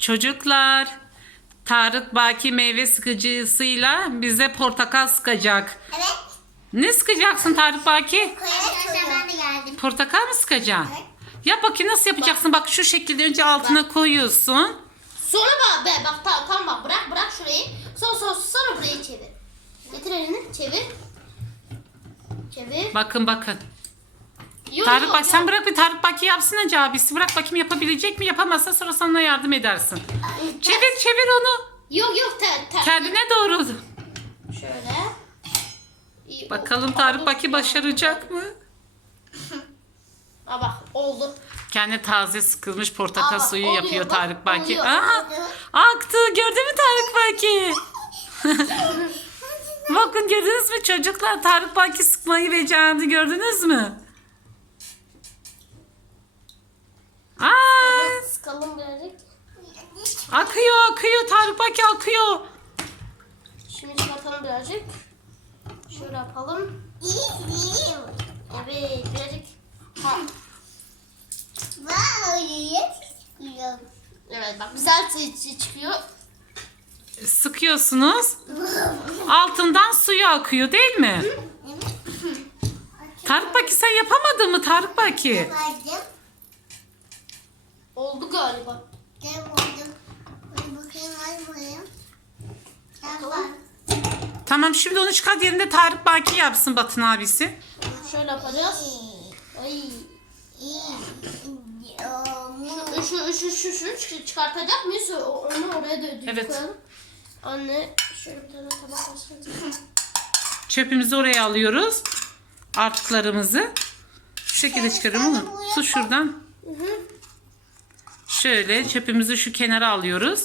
Çocuklar, Tarık Baki meyve sıkıcısıyla bize portakal sıkacak. Evet. Ne sıkacaksın Tarık Baki? Arkadaşlar ben de geldim. Portakal mı sıkacaksın? Yap bakayım nasıl yapacaksın? Bak şu şekilde önce altına koyuyorsun. Sonra bak be bak tamam, tamam bak bırak bırak şurayı. Sonra sonra, sonra burayı çevir. Getir elini çevir. Çevir. Bakın bakın. Yok, Tarık bak sen bırak bir Tarık Baki yapsın önce abisi. Bırak bakayım yapabilecek mi? Yapamazsa sonra sana yardım edersin. Çevir çevir onu. Yok yok ter ter. Kendine doğru. Şöyle. İyi, Bakalım oldu. Tarık Baki başaracak mı? Aa bak oldu. Kendi taze sıkılmış portakal Aa, suyu oluyor, yapıyor bak, Tarık Baki. oluyor. Aa, aktı. Gördün mü Tarık Baki? Bakın gördünüz mü çocuklar Tarık Baki sıkmayı becerdi gördünüz mü? Aa, Sıkalım birazcık. akıyor akıyor Tarık Baki akıyor. Şimdi çıkartalım birazcık. Şöyle yapalım. Evet birazcık. Ha. Evet bak güzel çı- çı- çıkıyor. Sıkıyorsunuz. Altından suyu akıyor değil mi? Tarık Baki sen yapamadın mı Tarık Baki? Oldu galiba. Tamam şimdi onu çıkart yerinde Tarık Baki yapsın Batın abisi. Şöyle yapacağız. Ay. Şu, şu, şu, şu, şu çı- çıkartacak mıyız? Onu oraya da Evet. koyalım. Anne şöyle bir tane tabak alsın. Çöpümüzü oraya alıyoruz. Artıklarımızı. Şu şekilde çıkarıyorum oğlum. Su şuradan. Şöyle çöpümüzü şu kenara alıyoruz.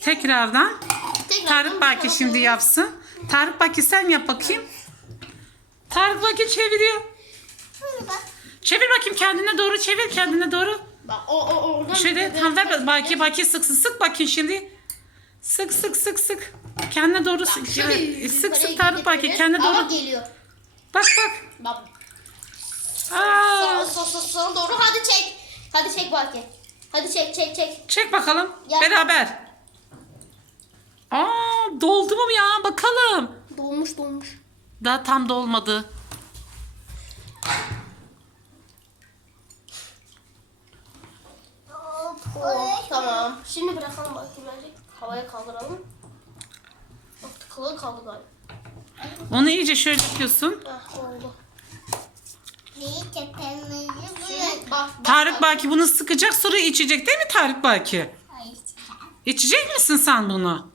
Tekrardan Tekrar Tarık Baki şimdi yapsın. Tarık Baki sen yap bakayım. Tarık Baki çeviriyor. Çevir bakayım kendine doğru çevir kendine doğru. Bak o o oradan Şöyle tam ver Baki Baki sıksın sık bakayım şimdi. Sık sık sık sık. Kendine doğru sık. Şöyle Evet, Sık sık Tarık Baki kendine Ama doğru. geliyor. Bak bak. Bak. Aa. Sana, sana, sana doğru hadi çek. Hadi çek Baki. Hadi çek çek çek. Çek bakalım. Gel. Beraber. Aa doldu mu ya? Bakalım. Dolmuş dolmuş. Daha tam dolmadı. Oh, tamam. Şimdi bırakalım Baki birazcık. Havaya kaldıralım. Bak tıkılı kaldı galiba. Onu iyice şöyle yapıyorsun. Heh, oldu. Bak Tarık Baki bunu sıkacak sonra içecek değil mi Tarık Baki? İçecek misin sen bunu?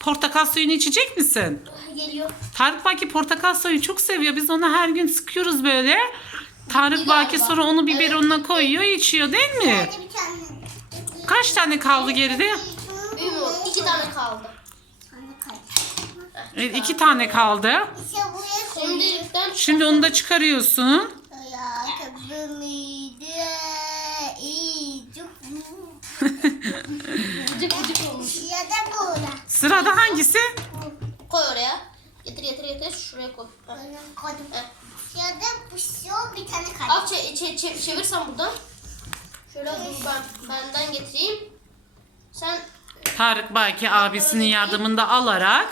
Portakal suyunu içecek misin? Geliyor. Tarık Baki portakal suyu çok seviyor. Biz onu her gün sıkıyoruz böyle. Tarık Baki sonra onu biberonuna koyuyor, içiyor değil mi? bir tane. Kaç tane kaldı geride? Bilmiyorum. iki tane kaldı. Evet, iki tane kaldı. İşte buraya Şimdilikten Şimdi onu da çıkarıyorsun. Ayakkabımıydı. İyi. Çok gıcık gıcık olmuş. Ya da burada. Sırada hangisi? Koy oraya. Getir getir getir. Şuraya koy. Heh. Bunu koydum. Ya da bu şu bir tane kaldı. Al çe çe çe çevirsen buradan. Şöyle dur ben benden getireyim. Sen Tarık Baki abisinin yardımında alarak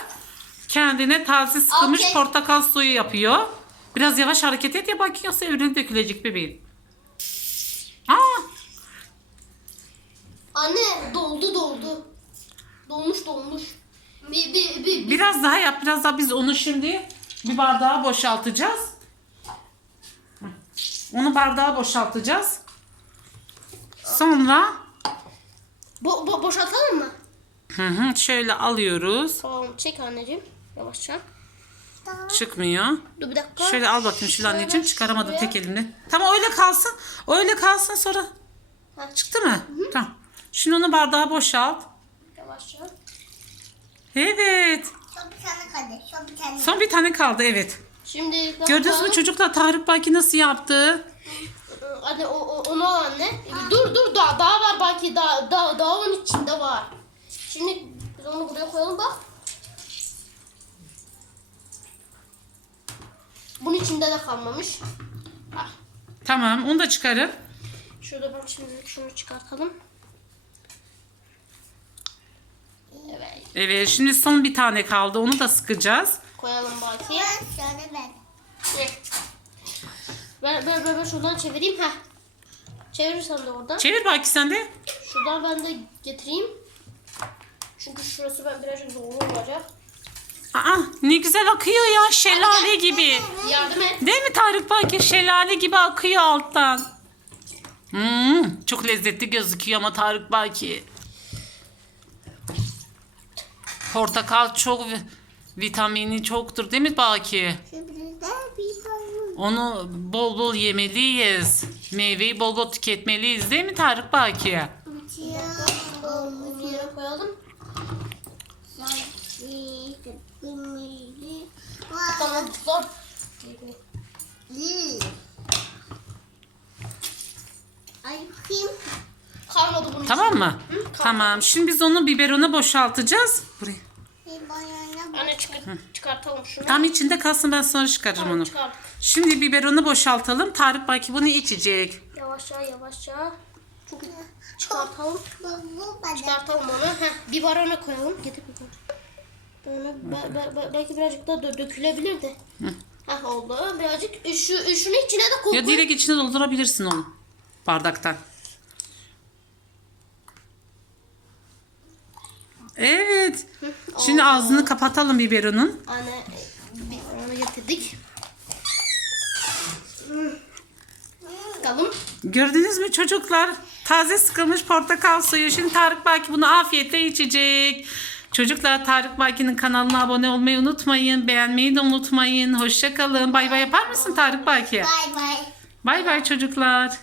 kendine taze sıkılmış Okey. portakal suyu yapıyor. Biraz yavaş hareket et ya Baki yoksa ürün dökülecek bebeğim. Aa, anne doldu doldu. Dolmuş dolmuş. Bir bir bir, bir. biraz daha yap biraz daha biz onu şimdi bir bardağa boşaltacağız. Hı. Onu bardağa boşaltacağız. Sonra Bo bo boşaltalım mı? hı hı, şöyle alıyoruz. Tamam çek anneciğim. Yavaşça. Çıkmıyor. Dur bir dakika. Şöyle al bakayım şöyle anneciğim. Çıkaramadım şuraya. tek elimle. Tamam öyle kalsın. Öyle kalsın sonra. Ha. Çıktı mı? Tamam. Şimdi onu bardağa boşalt. Evet. Şu bir tane kaldı. Şu bir tane. Son bir tane kaldı evet. Şimdi Gördünüz mü çocuklar Tarık Baki nasıl yaptı? Anne o, o onu al anne. Dur dur daha daha var belki daha daha daha onun içinde var. Şimdi biz onu buraya koyalım bak. Bunun içinde de kalmamış. Ah, Tamam onu da çıkarın. şurada ben şimdi şunu çıkartalım. Evet şimdi son bir tane kaldı. Onu da sıkacağız. Koyalım Baki. Ben şöyle ben. Ben, ben, ben, ben şuradan çevireyim. Heh. Çevirirsen de oradan. Çevir Baki sen de. Şuradan ben de getireyim. Çünkü şurası ben birazcık zorlu olacak. Aa ne güzel akıyor ya şelale gibi. Yardım et. Değil mi Tarık Baki? Şelale gibi akıyor alttan. Hmm, çok lezzetli gözüküyor ama Tarık Baki. Portakal çok vi- vitamini çoktur değil mi Baki? Onu bol bol yemeliyiz. Meyveyi bol bol tüketmeliyiz değil mi Tarık Baki? Ay bakayım. Kalmadı bunun Tamam mı? Hı, Tamam. Şimdi biz onu biberona boşaltacağız. Buraya. Anne çıkar, çıkartalım şunu. Tam içinde kalsın ben sonra çıkarırım Tamam, onu. çıkardık. Şimdi biberonu boşaltalım. Tarık Baki bunu içecek. Yavaşça yavaşça. Çıkartalım. Çıkartalım onu. Heh, bir barona koyalım. Getir bir barona. Belki birazcık daha dö- dökülebilir de. Heh oldu. Birazcık şu, şunu içine de koy. Ya direkt içine doldurabilirsin onu. Bardaktan. Evet. Şimdi ağzını kapatalım biberonun. Anne onu getirdik. Bakalım. Gördünüz mü çocuklar? Taze sıkılmış portakal suyu. Şimdi Tarık Baki bunu afiyetle içecek. Çocuklar Tarık Baki'nin kanalına abone olmayı unutmayın. Beğenmeyi de unutmayın. Hoşça kalın. Bay bay yapar mısın Tarık Baki? Bay bay. Bay bay çocuklar.